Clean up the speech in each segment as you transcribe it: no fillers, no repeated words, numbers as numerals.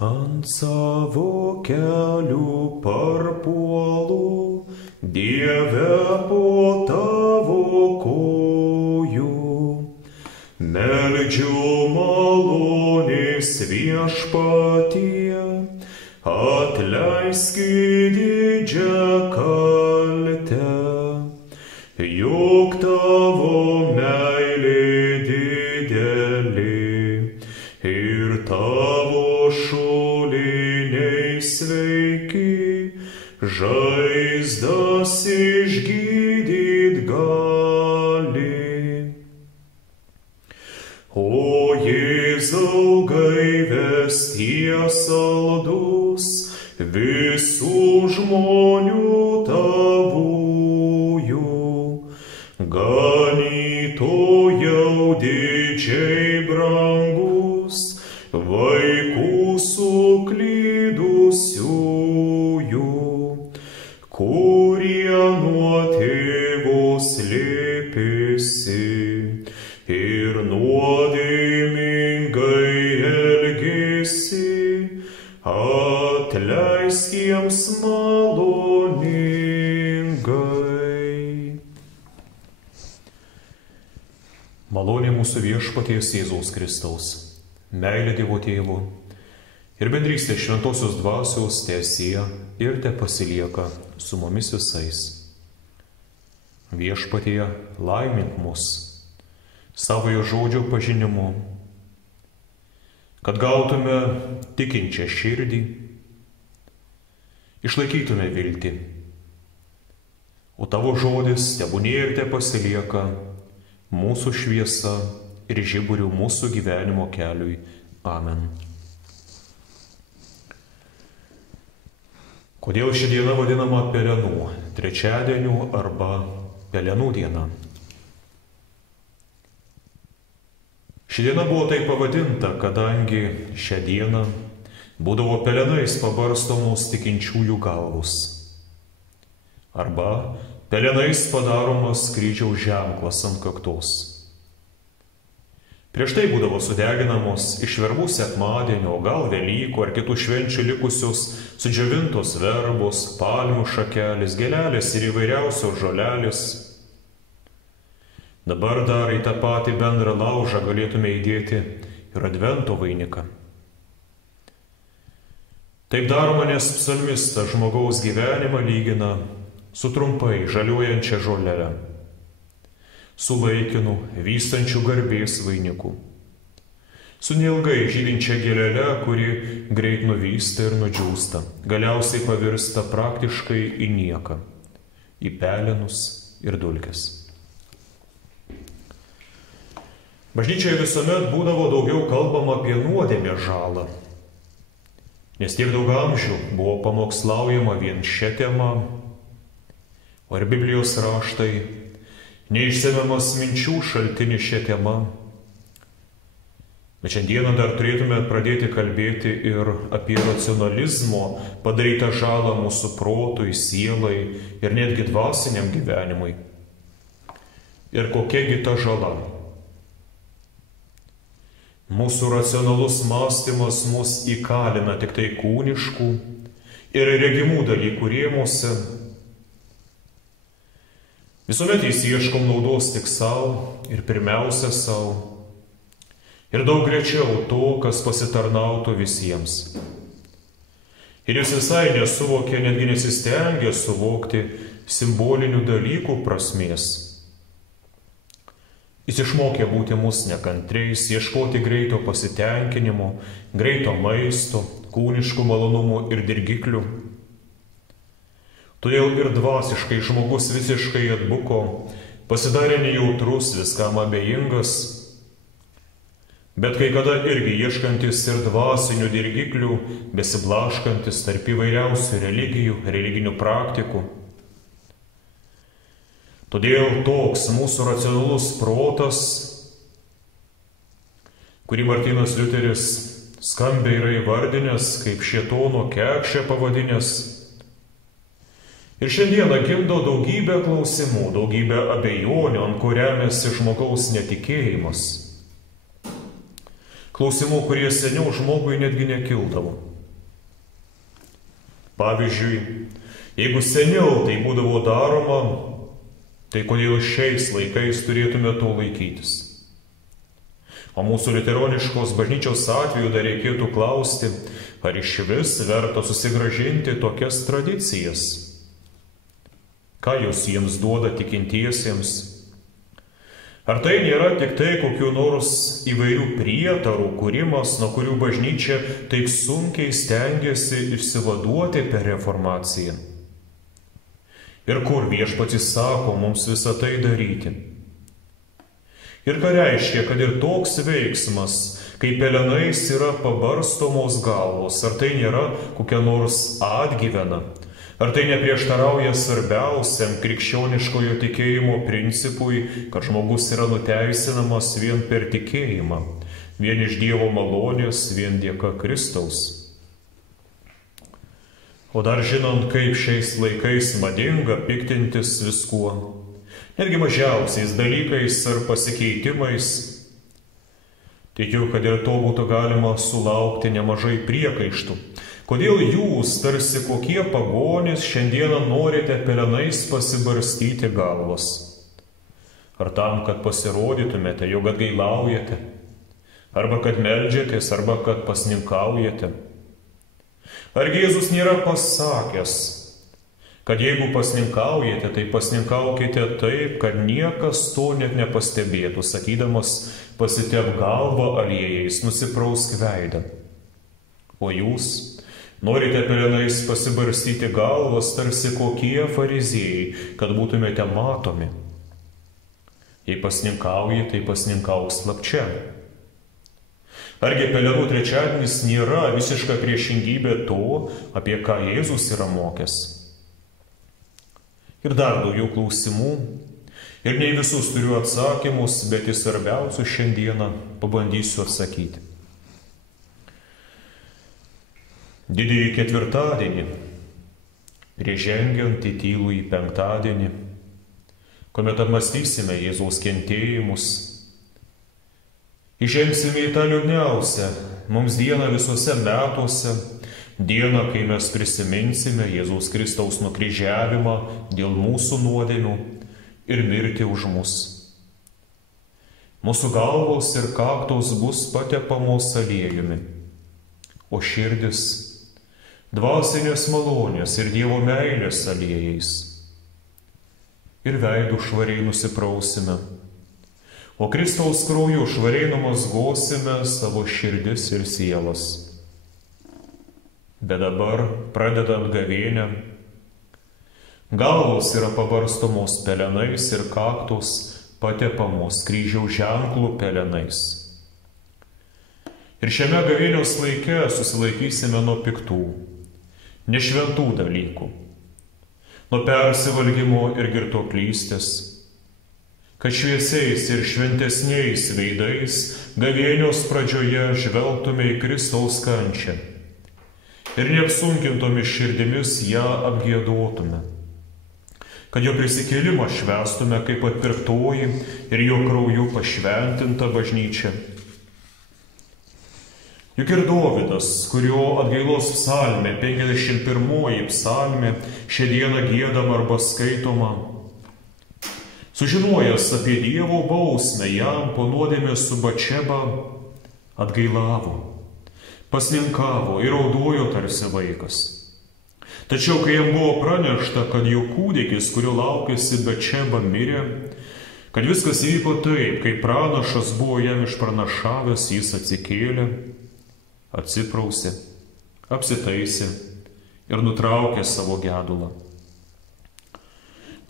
Ant savo kelių parpuolu, Dieve po tavo kojų. Meldžiu malonės viešpatie, atleisk didžią kaltę, juk tavo meilė didelė ir tavo šuliniai sveiki, žaizdas išgydyt gali. O Jėzau gailesties saldus visų žmonių tavųjų, ganytojau didžiai brangus, vaikų suklydusiųjų, kurie nuo tėvo slėpėsi ir nuodėmingai elgėsi, atleisk jiems maloningai. Malonė mūsų viešpaties Jėzaus Kristaus, meilė Dievo Tėvo ir bendrystė šventosios dvasios teesie ir tepasilieka su mumis visais. Viešpatie, laimink mus savojo žodžio pažinimu, kad gautume tikinčią širdį, išlaikytume viltį, o tavo žodis tebūnie ir tepasilieka mūsų šviesa ir žiburiu mūsų gyvenimo keliui. Amen. Kodėl ši diena vadinama pelenų, trečiadieniu arba pelenų diena? Ši diena buvo taip pavadinta, kadangi šią dieną būdavo pelenais pabarstomos tikinčiųjų galvos arba pelenais padaromas kryžiaus ženklas ant kaktos. Prieš tai būdavo sudeginamos iš verbų sekmadienio, gal Velykų ar kitų švenčių likusios sudžiovintos verbos, palmių šakelės, gėlelės ir įvairiausios žolelės. Dabar dar į tą patį bendrą laužą galėtume įdėti ir advento vainiką. Taip daroma, nes psalmistas žmogaus gyvenimą lygina su trumpai žaliuojančia žolele, su laikinu, vystančiu garbės vainiku, su neilgai žydinčia gėlele, kuri greit nuvysta ir nudžiūsta, galiausiai pavirsta praktiškai į nieką, į pelenus ir dulkes. Bažnyčioje visuomet būdavo daugiau kalbama apie nuodėmės žalą, nes tiek daug amžių buvo pamokslaujama vien šią temą, o ir Biblijos raštai neišsemiamas minčių šaltinis šią temą. Bet šiandieną dar turėtume pradėti kalbėti ir apie racionalizmo padarytą žalą mūsų protui, sielai ir netgi dvasiniam gyvenimui. Ir kokiagi ta žala? Mūsų racionalus mąstymas mus įkalina tik tai kūniškų ir regimų dalykų rėmuose. Visuomet ieškom naudos tik savo ir pirmiausia savo. Ir daug greičiau to, kas pasitarnautų visiems. Ir jis visai nesuvokė, netgi nesistengė suvokti simbolinių dalykų prasmės. Jis išmokė būti mus nekantriais, ieškoti greito pasitenkinimo, greito maisto, kūniškų malonumų ir dirgiklių. Todėl ir dvasiškai žmogus visiškai atbuko, pasidarė nejautrus, viskam abejingas, bet kai kada irgi ieškantis ir dvasinių dirgiklių, besiblaškantis tarp įvairiausių religijų, religinių praktikų. Todėl toks mūsų racionalus protas, kurį Martynas Liuteris skambiai yra įvardinęs kaip šėtono kekšę pavadinęs, ir šiandieną gimdo daugybę klausimų, daugybę abejonių, ant kuria remiasi žmogaus netikėjimas. Klausimų, kurie seniau žmogui netgi nekildavo. Pavyzdžiui, jeigu seniau tai būdavo daroma, tai kodėl šiais laikais turėtume to laikytis? O mūsų liuteroniškos bažnyčios atveju dar reikėtų klausti, ar iš vis verta susigrąžinti tokias tradicijas? Ką jūs jiems duoda tikintiesiems? Ar tai nėra tik tai kokių nors įvairių prietarų kūrimas, nuo kurių bažnyčia taip sunkiai stengiasi išsivaduoti per reformaciją? Ir kur Viešpats įsako mums visą tai daryti? Ir ką reiškia, kad ir toks veiksmas, kai pelenais yra pabarstomos galvos, ar tai nėra kokia nors atgyvena? Ar tai neprieštarauja svarbiausiam krikščioniškojo tikėjimo principui, kad žmogus yra nuteisinamas vien per tikėjimą, vien iš Dievo malonės, vien dėka Kristaus? O dar žinant, kaip šiais laikais madinga piktintis viskuo, netgi mažiausiais dalykais ar pasikeitimais, tikiu, kad ir to būtų galima sulaukti nemažai priekaištų. Kodėl jūs, tarsi kokie pagonys, šiandieną norite pelenais pasibarstyti galvas? Ar tam, kad pasirodytumėte, jog atgailaujate? Arba kad meldžiatės, arba kad pasninkaujate? Argi Jėzus nėra pasakęs, kad jeigu pasninkaujate, tai pasninkaukite taip, kad niekas to net nepastebėtų, sakydamas, pasitep galvą aliejais, nusiprausk veidą. O jūs norite pelenais pasibarstyti galvas, tarsi kokie fariziejai, kad būtumėte matomi. Jei pasninkaujate, tai pasninkauk slapčia. Argi pelenų trečiadienis nėra visiška priešingybė to, apie ką Jėzus yra mokęs? Ir dar daugiau klausimų, ir ne visus turiu atsakymus, bet į svarbiausius šiandieną pabandysiu atsakyti. Didįjį ketvirtadienį, prieš žengiant į tylųjį penktadienį, kuomet apmąstysime Jėzaus kentėjimus, įžengsime į tą liūdniausią mums dieną visuose metuose, dieną, kai mes prisiminsime Jėzaus Kristaus nukryžiavimą dėl mūsų nuodėmių ir mirtį už mus. Mūsų galvos ir kaktos bus patepamos aliejumi, o širdis dvasinės malonės ir Dievo meilės aliejais. Ir veidų švariai nusiprausime, o Kristaus krauju švariai numazgosime savo širdis ir sielas. Bet dabar, pradedant gavėnią, galvos yra pabarstomos pelenais ir kaktos patepamos kryžiaus ženklų pelenais. Ir šiame gavėnios laike susilaikysime nuo piktų, nešventų dalykų, nuo persivalgymo ir girtuoklystės, kad šviesiais ir šventesniais veidais gavėnios pradžioje žvelgtume į Kristaus kančią ir neapsunkintomis širdimis ją apgiedotume, kad jo prisikėlimą švęstume kaip atpirktoji ir jo krauju pašventinta bažnyčia. Juk ir Dovydas, kurio atgailos psalmė, 51 psalmė, šią dieną giedama arba skaitoma, sužinojęs apie Dievo bausmę jam po nuodėmės su Batšeba, atgailavo, pasninkavo ir raudojo tarsi vaikas. Tačiau, kai jam buvo pranešta, kad jo kūdikis, kurio laukėsi Batšeba, mirė, kad viskas įvyko taip, kaip pranašas buvo jam išpranašavęs, jis atsikėlė, atsiprausė, apsitaisė ir nutraukė savo gedulą.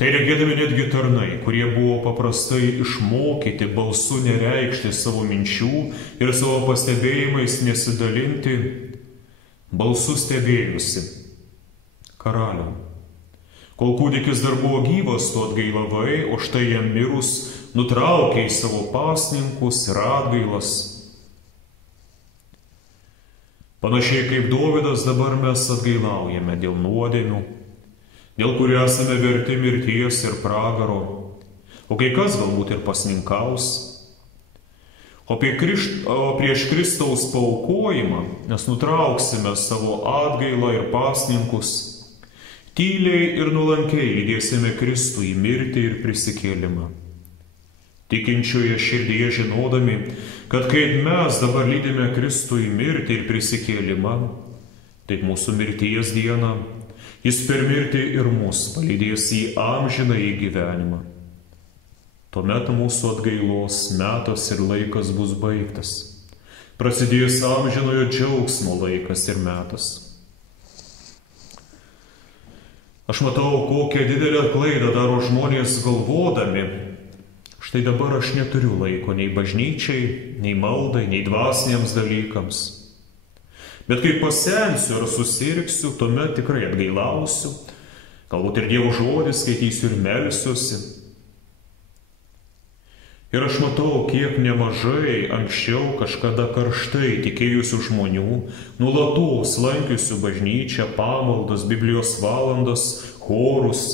Tai regėdami netgi tarnai, kurie buvo paprastai išmokyti balsu nereikšti savo minčių ir savo pastebėjimais nesidalinti, balsu stebėjusi: karaliau, kol kūdikis dar buvo gyvas, tu atgailavai, o štai jam mirus nutraukei savo pasninkus ir atgailas. Panašiai kaip Dovydas, dabar mes atgailaujame dėl nuodėmių, dėl kurių esame verti mirties ir pragaro, o kai kas galbūt ir pasninkaus. O prieš Kristaus paaukojimą mes nutrauksime savo atgailą ir pasninkus, tyliai ir nuolankiai lydėsime Kristų į mirtį ir prisikėlimą. Tikinčioje širdyje žinodami, kad kaip mes dabar lydime Kristų į mirtį ir prisikėlimą, taip mūsų mirties dieną jis per mirtį ir mus palydės į amžinąjį gyvenimą. Tuomet mūsų atgailos metas ir laikas bus baigtas. Prasidės amžinojo džiaugsmo laikas ir metas. Aš matau, kokią didelę klaidą daro žmonės galvodami, štai dabar aš neturiu laiko nei bažnyčiai, nei maldai, nei dvasiniams dalykams. Bet kai pasensiu ar susirgsiu, tuomet tikrai atgailausiu, galbūt ir Dievo žodį skaitysiu ir melsiuosi. Ir aš matau, kiek nemažai anksčiau kažkada karštai tikėjusių žmonių, nuolatos lankiusių bažnyčią, pamaldas, Biblijos valandas, chorus.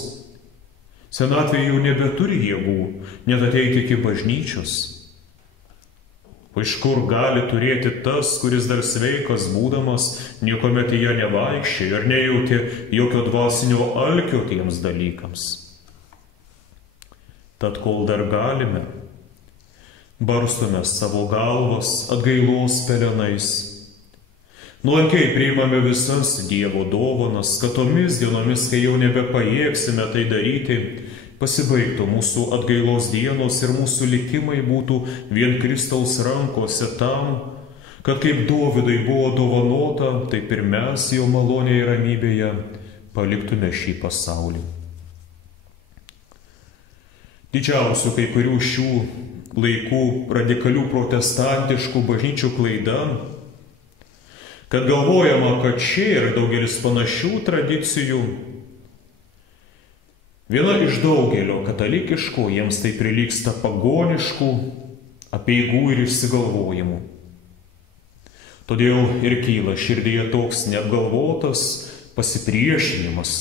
Senatvėje jau nebeturi jėgų net ateiti iki bažnyčios. O iš kur gali turėti tas, kuris dar sveikas būdamas, niekuomet į ją nevaikščiojo ir nejautė jokio dvasinio alkio tiems dalykams? Tad kol dar galime, barstome savo galvas atgailos pelenais. Nuolankiai priimame visas Dievo dovanas, kad tomis dienomis, kai jau nebepajėgsime tai daryti, pasibaigtų mūsų atgailos dienos ir mūsų likimai būtų vien Kristaus rankose tam, kad kaip Dovydui buvo dovanota, taip ir mes jo malonėje ir ramybėje paliktume šį pasaulį. Didžiausių kai kurių šių laikų radikalių protestantiškų bažnyčių klaida, kad galvojama, kad čia yra daugelis panašių tradicijų. Viena iš daugelio katalikiškų, jiems tai prilygsta pagoniškų apeigų ir išsigalvojimų. Todėl ir kyla širdyje toks neapgalvotas pasipriešinimas.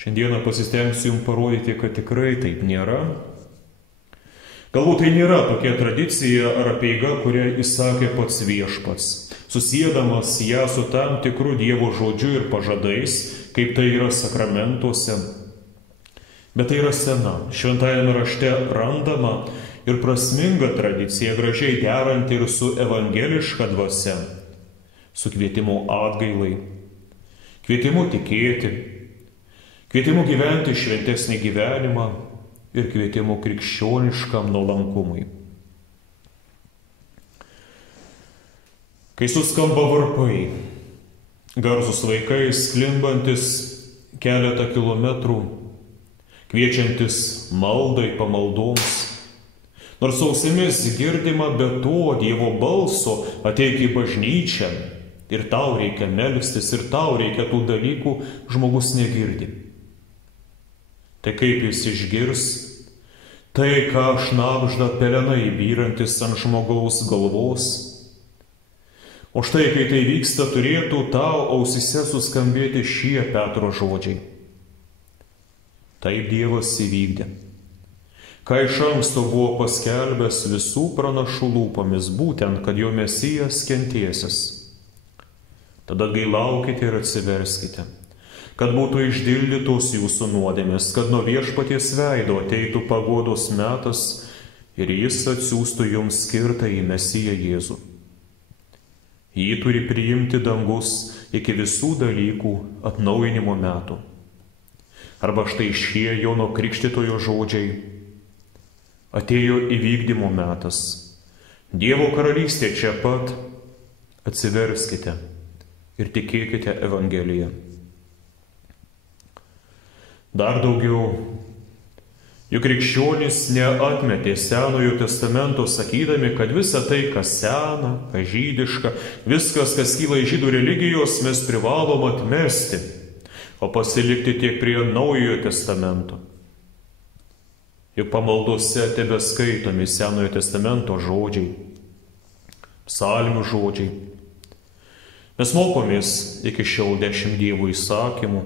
Šiandieną pasistengsiu jums parodyti, kad tikrai taip nėra. Galbūt tai nėra tokia tradicija ar apeiga, kurią įsakė pats Viešpats, susiedamas ją su tam tikru Dievo žodžiu ir pažadais, kaip tai yra sakramentuose. Bet tai yra sena, šventajame rašte randama ir prasminga tradicija, gražiai deranti ir su evangeliška dvasia, su kvietimu atgailai, kvietimu tikėti, kvietimu gyventi šventesnį gyvenimą ir kvietimu krikščioniškam nuolankumui. Kai suskamba varpai, garsūs vaikai sklimbantis keletą kilometrų, kviečiantis maldai, pamaldoms, nors ausimis girdima, be to Dievo balso ateik į bažnyčią ir tau reikia melstis ir tau reikia tų dalykų, žmogus negirdi. Tai kaip jis išgirs tai, ką šnabžda pelenai byrantis ant žmogaus galvos? O štai, kai tai vyksta, turėtų tau ausise suskambėti šie Petro žodžiai. Taip Dievas įvykdė, ką iš anksto buvo paskelbęs visų pranašų lūpomis, būtent, kad jo Mesijas kentėsis. Tada atgailaukite ir atsiverskite, kad būtų išdildytos jūsų nuodėmės, kad nuo Viešpaties veido ateitų paguodos metas ir jis atsiųstų jums skirtąjį Mesiją Jėzų. Jį turi priimti dangus iki visų dalykų atnaujinimo metų. Arba štai šie Jono Krikštytojo žodžiai: atėjo įvykdymo metas. Dievo karalystė čia pat. Atsiverskite ir tikėkite Evangeliją. Dar daugiau, juk krikščionys neatmetė Senojo testamento, sakydami, kad visa tai, kas sena, kas žydiška, viskas, kas kyla iš žydų religijos, mes privalom atmesti, o pasilikti tiek prie Naujojo testamento. Juk pamaldose tebeskaitomi Senojo testamento žodžiai, psalmių žodžiai. Mes mokomės iki šiol 10 Dievo įsakymų.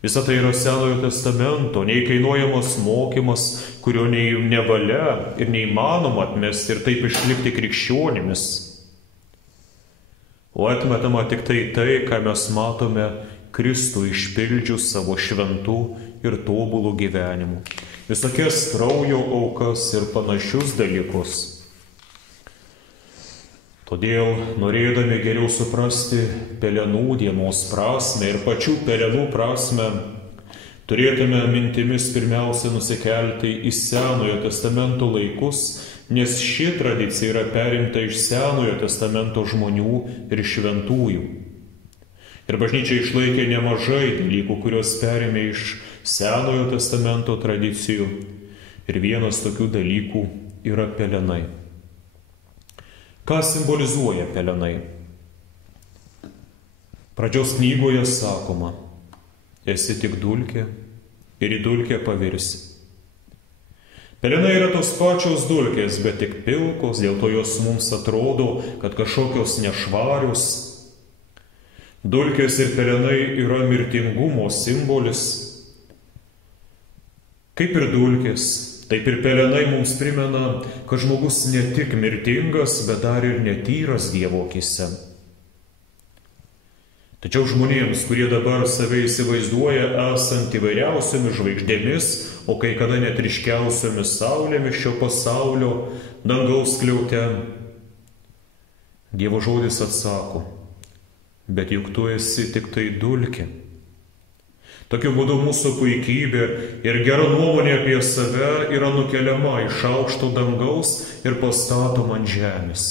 Visa tai yra Senojo testamento, neįkainojamas mokymas, kurio nei nevalia ir neįmanoma atmesti ir taip išlikti krikščionimis. O atmetama tik tai, ką mes matome Kristų išpildžius savo šventų ir tobulų gyvenimų. Visokias kraujo aukas ir panašius dalykus. Todėl, norėdami geriau suprasti pelenų dienos prasme ir pačių pelenų prasme, turėtume mintimis pirmiausia nusikelti į Senojo testamento laikus, nes ši tradicija yra perimta iš Senojo testamento žmonių ir šventųjų. Ir bažnyčia išlaikė nemažai dalykų, kuriuos perėmė iš Senojo testamento tradicijų. Ir vienas tokių dalykų yra pelenai. Ką simbolizuoja pelenai? Pradžios knygoje sakoma, esi tik dulkė ir į dulkę pavirsi. Pelenai yra tos pačios dulkės, bet tik pilkos, dėl to jos mums atrodo, kad kažkokios nešvarios. Dulkės ir pelenai yra mirtingumo simbolis. Kaip ir dulkės, taip ir pelenai mums primena, kad žmogus ne tik mirtingas, bet dar ir netyras Dievo akyse. Tačiau žmonėms, kurie dabar save įsivaizduoja esant įvairiausiomis žvaigždėmis, o kai kada net ryškiausiomis saulėmis šio pasaulio dangaus skliaute, Dievo žodis atsako, bet juk tu esi tik tai dulkė. Tokiu būdu mūsų puikybė ir gera nuomonė apie save yra nukeliama iš aukšto dangaus ir pastatoma ant žemės.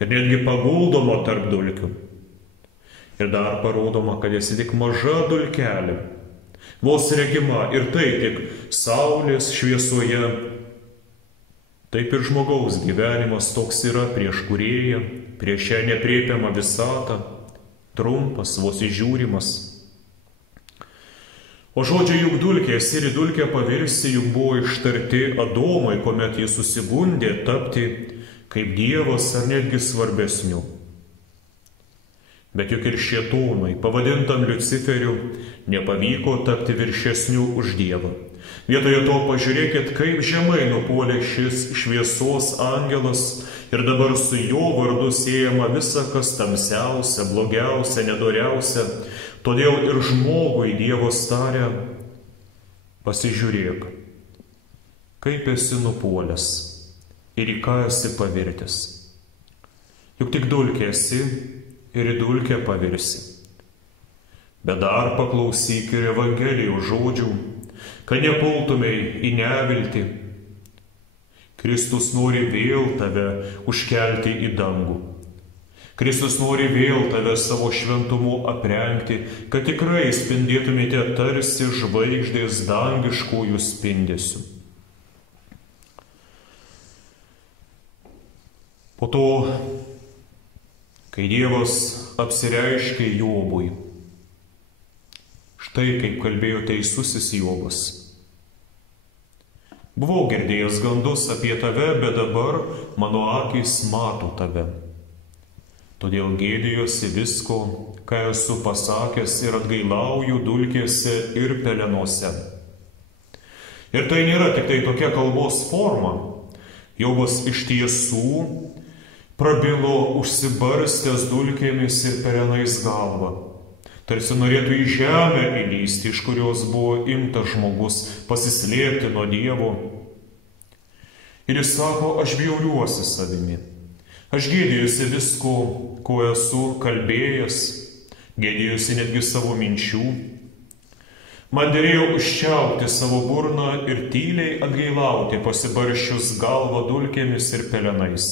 Ir netgi paguldoma tarp dulkių. Ir dar parodoma, kad esi tik maža dulkelė, vos regima ir tai tik saulės šviesoje. Taip ir žmogaus gyvenimas toks yra prieš kūrėją, prieš šią nepriepiamą visatą, trumpas, vos įžiūrimas. O žodžiai juk dulkės ir į dulkę pavirsi juk buvo ištarti Adomui, kuomet jis susigundė tapti kaip Dievas ar netgi svarbesniu. Bet juk ir šėtonui, pavadintam Liuciferiu, nepavyko tapti viršesniu už Dievą. Vietoje to pažiūrėkit, kaip žemai nupuolė šis šviesos angelas ir dabar su jo vardu siejama visa, kas tamsiausia, blogiausia, nedoriausia. Todėl ir žmogui Dievas tarė, pasižiūrėk, kaip esi nupuolęs ir į ką esi pavirtęs. Juk tik dulkė esi ir į dulkę pavirsi. Bet dar paklausyk ir Evangelijos žodžių, kad nepultumei į neviltį. Kristus nori vėl tave užkelti į dangų. Kristus nori vėl tave savo šventumu aprengti, kad tikrai spindėtumėte tarsi žvaigždės dangiškųjų spindesių. Po to, kai Dievas apsireiškė Jobui, štai kaip kalbėjo teisusis Jobas. Buvau girdėjęs gandus apie tave, bet dabar mano akys mato tave. Todėl gėdijuosi visko, ką esu pasakęs ir atgailauju dulkėse ir pelenuose. Ir tai nėra tik tai tokia kalbos forma. Jobas iš tiesų prabilo užsibarstęs dulkėmis ir pelenais galvą. Tarsi norėtų į žemę įlysti, iš kurios buvo imtas žmogus, pasislėpti nuo Dievo. Ir jis sako, aš bjauriuosi savimi. Aš gėdėjusi visko, ko esu kalbėjęs, gėdėjusi netgi savo minčių. Man dėrėjo užčiaupti savo burną ir tyliai atgailauti, pasibarščius galvą dulkėmis ir pelenais.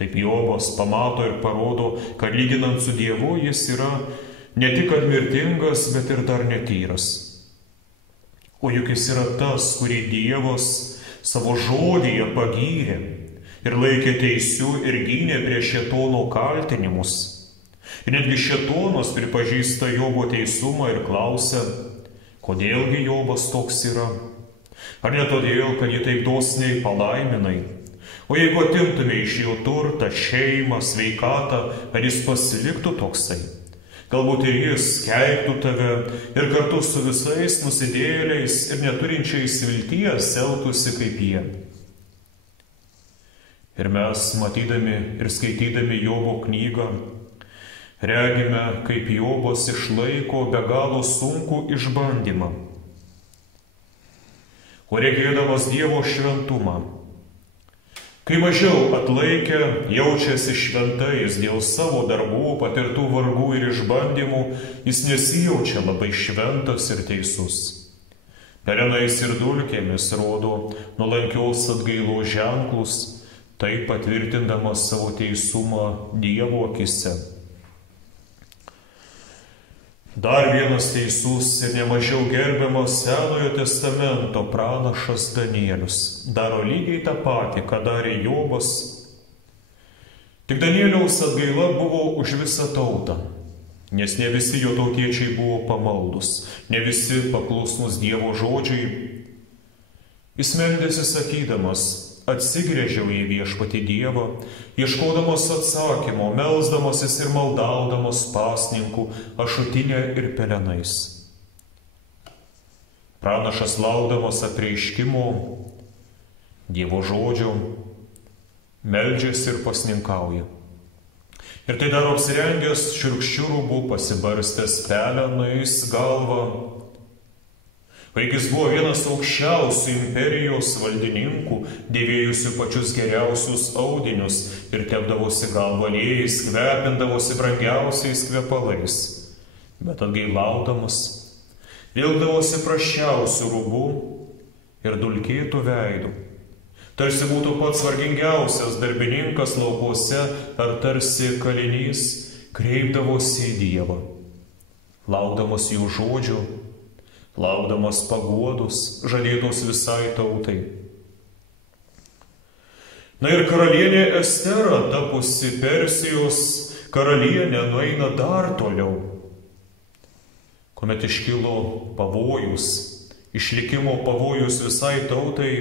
Taip Jobas pamato ir parodo, kad lyginant su Dievu jis yra ne tik mirtingas, bet ir dar netyras. O juk jis yra tas, kurį Dievas savo žodyje pagyrė ir laikė teisiu ir gynė prieš šėtono kaltinimus. Ir netgi šėtonas pripažįsta Jobo teisumą ir klausia, kodėlgi Jobas toks yra? Ar ne todėl, kad jį taip dosniai palaiminai? O jeigu atimtume iš jo turtą, šeimą, sveikatą, ar jis pasiliktų toksai? Galbūt ir jis keiktų tave ir kartu su visais nusidėjėliais ir neturinčiais vilties elgtųsi kaip jie. Ir mes, matydami ir skaitydami Jobo knygą, regime, kaip Jobas išlaiko be galo sunkų išbandymą, o regėdamas Dievo šventumą. Kai mažiau atlaikę, jaučiasi šventais dėl savo darbų, patirtų vargų ir išbandymų, jis nesijaučia labai šventas ir teisus. Pelenais ir dulkėmis rodo nuolankios atgailos ženklus, taip patvirtindamas savo teisumą Dievo akise. Dar vienas teisus ir nemažiau gerbiamas Senojo testamento pranašas Danielius daro lygiai tą patį, ką darė Jobas. Tik Danieliaus atgaila buvo už visą tautą, nes ne visi jo tautiečiai buvo pamaldus, ne visi paklusnus Dievo žodžiai. Jis meldėsi sakydamas: atsigręžiau į viešpatį Dievą, ieškodamas atsakymo, melsdamasis ir maldaudamas pasninkų, ašutinė ir pelenais. Pranašas laukdamas apreiškimo Dievo žodžio, meldžiasi ir pasninkauja. Ir tai daro apsirengęs šiurkščiu rūbu, pasibarstęs pelenais galvą. Vaikis buvo vienas aukščiausių imperijos valdininkų, dėvėjusių pačius geriausius audinius ir tepdavosi galvą aliejais, kvepindavosi brangiausiais kvepalais. Bet atgailaudamas, vilkdavosi prasčiausių rūbų ir dulkėtų veidų. Tarsi būtų pats vargingiausias darbininkas laukuose ar tarsi kalinys, kreipdavosi į Dievą, laukdamas jų žodžių, laukdamas paguodos, žadėtos visai tautai. Na ir karalienė Estera, tapusi Persijos karalienė, nueina dar toliau. Kuomet iškilo pavojus, išlikimo pavojus visai tautai,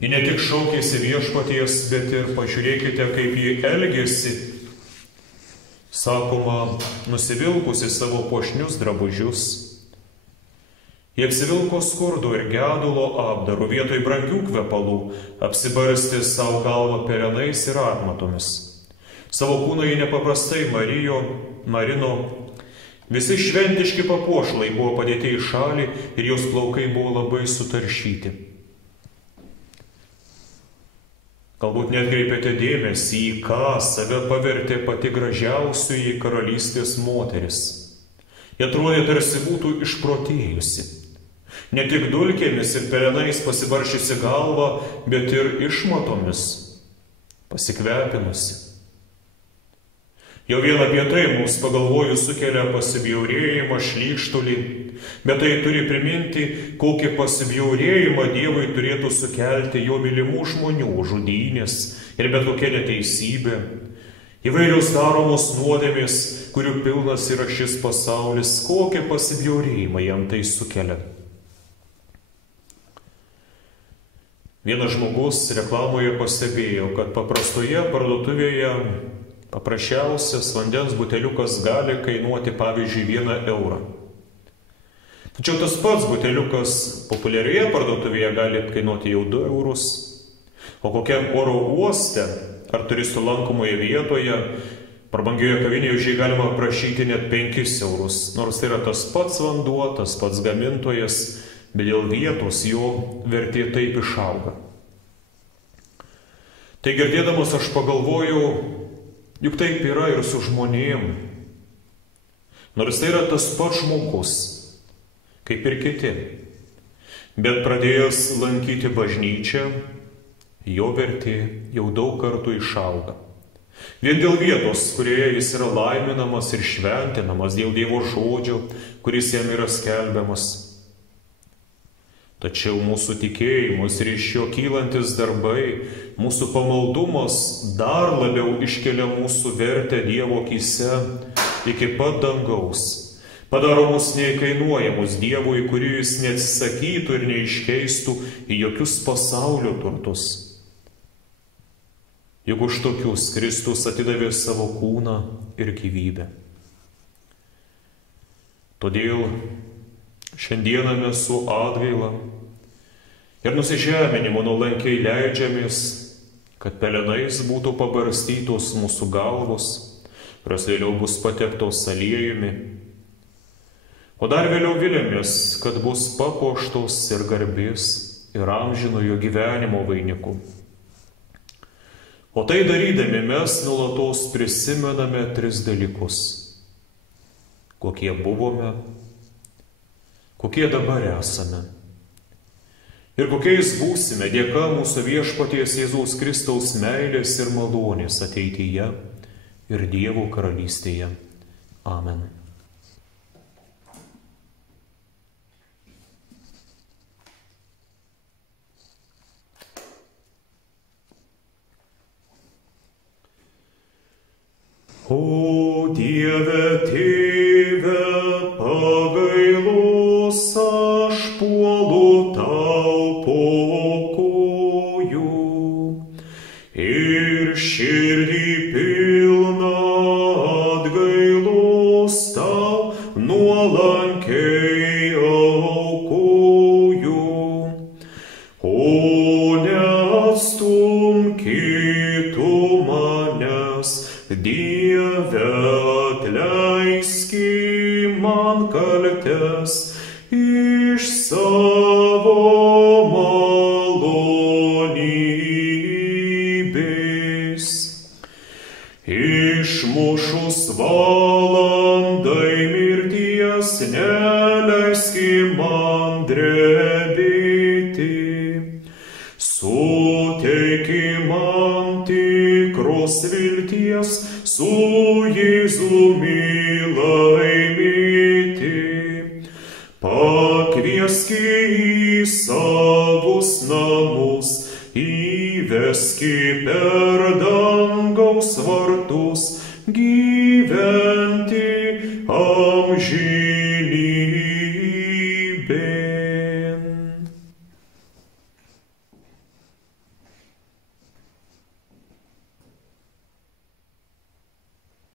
ji ne tik šaukėsi viešpaties, bet ir pažiūrėkite, kaip ji elgėsi. Sakoma, nusivilkusi savo puošnius drabužius, jie apsivilko skurdo ir gedulo apdaru, vietoj brangių kvepalų apsibarstė savo galvą pelenais ir atmatomis. Savo kūną jį nepaprastai marino, visi šventiški papuošalai buvo padėti į šalį ir jos plaukai buvo labai sutaršyti. Galbūt netkreipėte dėmesį, į ką save pavertė pati gražiausioji karalystės moteris. Jie atrodė tarsi būtų išprotėjusi. Ne tik dulkėmis ir pelenais pasibaršiusi galvą, bet ir išmatomis pasikvepinusi. Jau vien apie tai mums pagalvojus sukelia pasibjaurėjimą, šlykštulį, bet tai turi priminti, kokį pasibjaurėjimą Dievui turėtų sukelti jo mylimų žmonių žudynės ir bet kokia neteisybė, įvairios daromos nuodėmės, kurių pilnas yra šis pasaulis, kokį pasibjaurėjimą jam tai sukelia. Vienas žmogus reklamoje pastebėjo, kad paprastoje parduotuvėje paprasčiausias vandens buteliukas gali kainuoti pavyzdžiui 1 eurą. Tačiau tas pats buteliukas populiarioje parduotuvėje gali kainuoti jau 2 eurus, o kokiam oro uoste ar turistų lankomoje vietoje, prabangioje kavinėje už jį galima prašyti net 5 eurus, nors tai yra tas pats vanduo, tas pats gamintojas, bet dėl vietos jo vertė taip išauga. Tai girdėdamas aš pagalvojau, juk taip yra ir su žmonėm. Nors tai yra tas pats žmogus, kaip ir kiti. Bet pradėjęs lankyti bažnyčią, jo vertė jau daug kartų išauga. Vien dėl vietos, kurioje jis yra laiminamas ir šventinamas, dėl Dievo žodžio, kuris jam yra skelbiamas. Tačiau mūsų tikėjimus ir iš jo kylantis darbai, mūsų pamaldumas dar labiau iškelia mūsų vertę Dievo akyse iki pat dangaus. Padaro mus neįkainuojamus Dievui, kurį jis neatsisakytų ir neiškeistų į jokius pasaulio turtus. Juk už tokius Kristus atidavė savo kūną ir gyvybę. Todėl šiandieną mes su atgaila ir nusižeminimu nuolankiai leidžiamės, kad pelenais būtų pabarstytos mūsų galvos, kurios vėliau bus pateptos aliejumi, o dar vėliau vilėmės, kad bus papuoštos ir garbės ir amžinojo gyvenimo vainiku. O tai darydami mes nuolatos prisimename 3 dalykus. Kokie buvome, kokie dabar esame ir kokiais būsime dėka mūsų viešpaties Jėzaus Kristaus meilės ir malonės ateityje ir Dievo karalystėje. Amen. O Dieve Tėve, pagailus aš puolu tau po kojų ir širdį pilną atgailos tau nuolankiai aukoju. O neatstumki tu manęs, Dieve, atleiski man kaltes iš savo malonybės. Išmušus valandai mirties, neleiski man drebėti. Suteiki man tikros vilties, su Jėzumi laimėti. Pakvieski į savus namus, įveski per dangaus vartus, gyventi